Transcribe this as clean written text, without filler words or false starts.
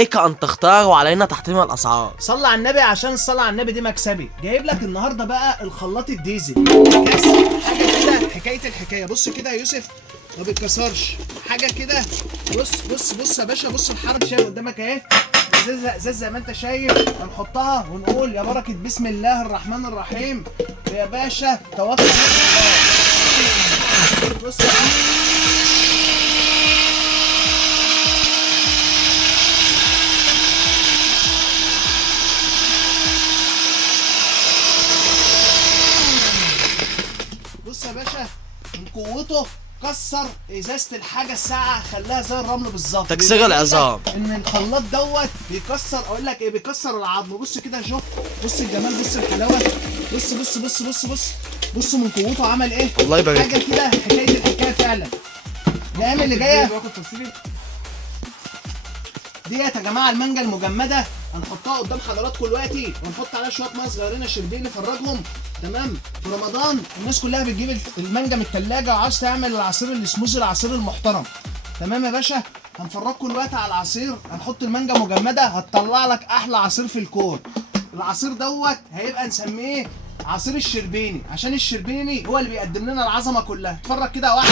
عليك ان تختار وعلينا تحطيم الاسعار. صلى على النبي، عشان الصلاة على النبي دي مكسبي. جايب لك النهارده بقى الخلاط الديزل، كاس حاجه كده حكايه الحكايه. بص كده يا يوسف، ما بيتكسرش حاجه كده. بص بص بص يا باشا، بص الحرب شايف قدامك اهي، ازاز زي ما انت شايف. هنحطها ونقول يا بركه بسم الله الرحمن الرحيم يا باشا، توكل على الله. بص يا عم، بص يا باشا، من قوته كسر ازازه الحاجه الساعه، خلاها زي الرمل بالظبط. تكسير العظام. ان الخلاط دوت بيكسر، اقول لك ايه، بيكسر العظم. بص كده شوف، بص الجمال، بص الحلاوه، بص بص بص بص بص بص من قوته عمل ايه. الله يبارك. حاجه كده حكايه الحكايه فعلا. الايام اللي جايه ديت يا جماعه المانجا المجمده هنحطها قدام حضراتكم دلوقتي، ونحط عليها شويه ميه صغيرين شربين نفرجهم. تمام. في رمضان الناس كلها بتجيب المانجا من الثلاجه وعاوز تعمل العصير السموزي، العصير المحترم. تمام يا باشا، هنفرجكم دلوقتي على العصير. هنحط المانجا مجمده، هتطلع لك احلى عصير في الكون. العصير دوت هيبقى نسميه عصير الشربيني، عشان الشربيني هو اللي بيقدم لنا العظمه كلها. اتفرج كده واحد